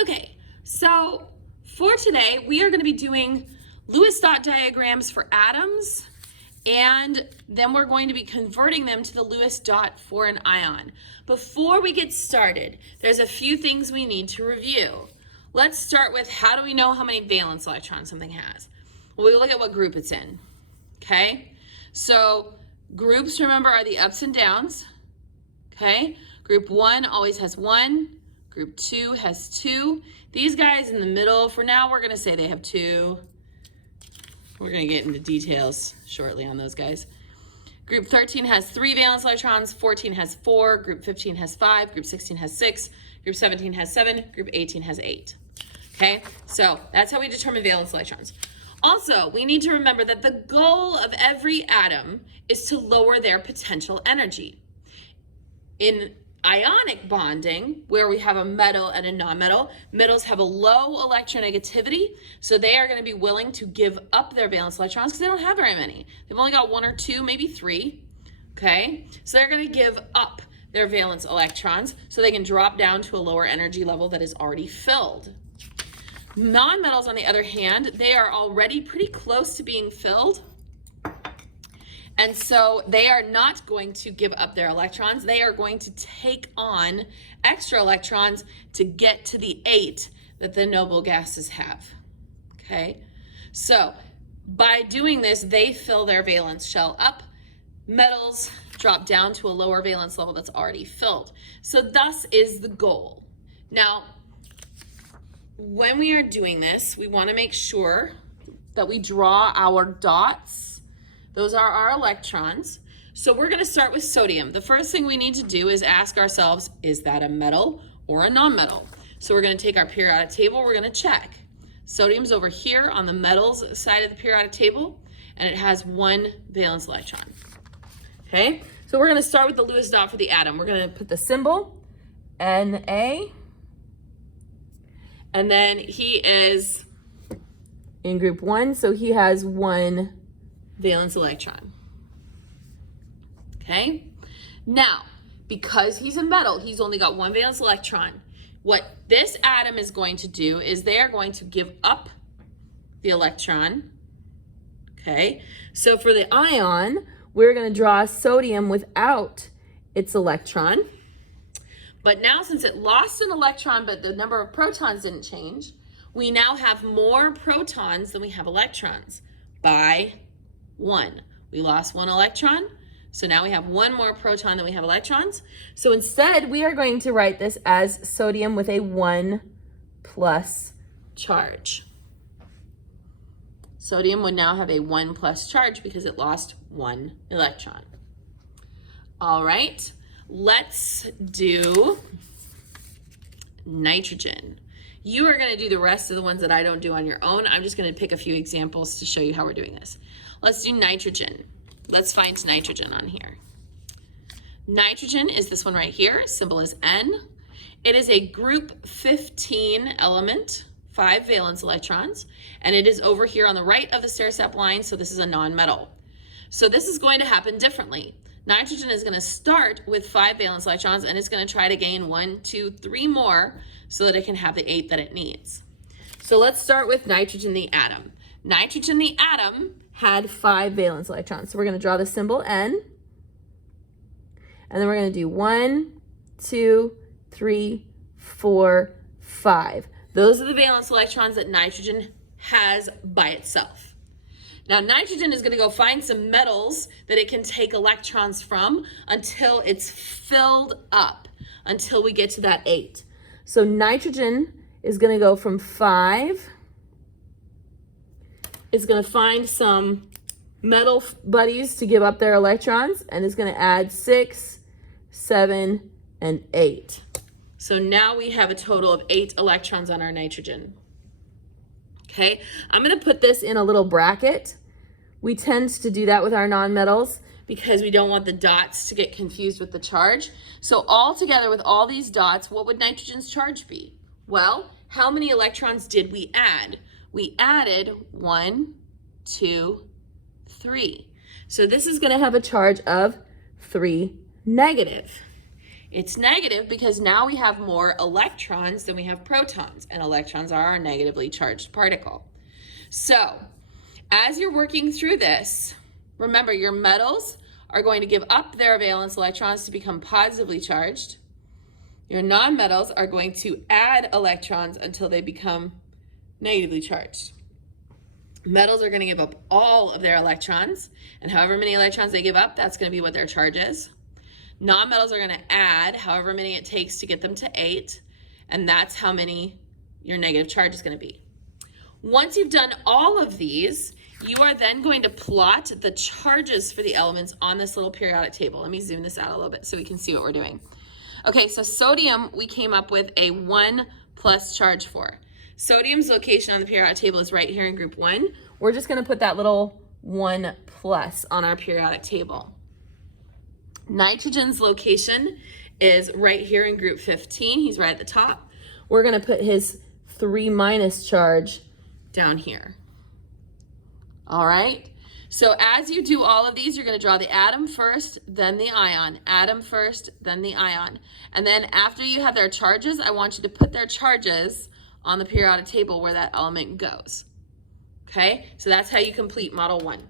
Okay, so for today, we are going to be doing Lewis dot diagrams for atoms, and then we're going to be converting them to the Lewis dot for an ion. Before we get started, there's a few things we need to review. Let's start with, how do we know how many valence electrons something has? Well, we look at what group it's in, okay? So groups, remember, are the ups and downs, okay? Group 1 always has 1. Group 2 has 2. These guys in the middle, for now, we're going to say they have 2. We're going to get into details shortly on those guys. Group 13 has 3 valence electrons. 14 has 4. Group 15 has 5. Group 16 has 6. Group 17 has 7. Group 18 has 8. Okay, so that's how we determine valence electrons. Also, we need to remember that the goal of every atom is to lower their potential energy. In ionic bonding, where we have a metal and a nonmetal, metals have a low electronegativity, so they are going to be willing to give up their valence electrons because they don't have very many. They've only got 1 or 2, maybe 3, okay? So they're going to give up their valence electrons so they can drop down to a lower energy level that is already filled. Nonmetals, on the other hand, they are already pretty close to being filled, and so they are not going to give up their electrons. They are going to take on extra electrons to get to the 8 that the noble gases have, okay? So by doing this, they fill their valence shell up. Metals drop down to a lower valence level that's already filled. So thus is the goal. Now, when we are doing this, we want to make sure that we draw our dots. Those are our electrons. So we're going to start with sodium. The first thing we need to do is ask ourselves, is that a metal or a nonmetal? So we're going to take our periodic table, we're going to check. Sodium's over here on the metals side of the periodic table, and it has 1 valence electron. Okay, so we're going to start with the Lewis dot for the atom. We're going to put the symbol Na, and then he is in group 1, so he has 1 valence electron. Okay, now because he's a metal, he's only got 1 valence electron. What this atom is going to do is they are going to give up the electron. Okay, so for the ion, we're going to draw sodium without its electron. But now, since it lost an electron but the number of protons didn't change, we now have more protons than we have electrons by 1. We lost 1 electron, so now we have 1 more proton than we have electrons. So instead, we are going to write this as sodium with a 1 plus charge. Sodium would now have a 1 plus charge because it lost 1 electron. All right, let's do nitrogen. You are going to do the rest of the ones that I don't do on your own. I'm just going to pick a few examples to show you how we're doing this. Let's do nitrogen. Let's find nitrogen on here. Nitrogen is this one right here. Symbol is N. It is a group 15 element, 5 valence electrons, and it is over here on the right of the stair-step line, so this is a nonmetal. So this is going to happen differently. Nitrogen is going to start with 5 valence electrons, and it's going to try to gain 1, 2, 3 more so that it can have the 8 that it needs. So let's start with nitrogen, the atom. Nitrogen, the atom, had 5 valence electrons. So we're going to draw the symbol N, and then we're going to do 1, 2, 3, 4, 5. Those are the valence electrons that nitrogen has by itself. Now, nitrogen is going to go find some metals that it can take electrons from until it's filled up, until we get to that 8. So nitrogen is going to go from 5. It's going to find some metal buddies to give up their electrons, and it's going to add 6, 7, and 8. So now we have a total of 8 electrons on our nitrogen. Okay, I'm going to put this in a little bracket. We tend to do that with our nonmetals because we don't want the dots to get confused with the charge. So all together with all these dots, what would nitrogen's charge be? Well, how many electrons did we add? We added 1, 2, 3. So this is going to have a charge of 3 negative. It's negative because now we have more electrons than we have protons, and electrons are a negatively charged particle. So, as you're working through this, remember your metals are going to give up their valence electrons to become positively charged. Your nonmetals are going to add electrons until they become negatively charged. Metals are going to give up all of their electrons, and however many electrons they give up, that's going to be what their charge is. Nonmetals are going to add however many it takes to get them to 8, and that's how many your negative charge is going to be. Once you've done all of these, you are then going to plot the charges for the elements on this little periodic table. Let me zoom this out a little bit so we can see what we're doing. Okay, so sodium we came up with a 1 plus charge for. Sodium's location on the periodic table is right here in group 1. We're just going to put that little 1 plus on our periodic table. Nitrogen's location is right here in group 15. He's right at the top. We're going to put his 3 minus charge down here. All right, so as you do all of these, you're going to draw the atom first, then the ion. Atom first, then the ion. And then after you have their charges, I want you to put their charges on the periodic table where that element goes. Okay, so that's how you complete Model 1.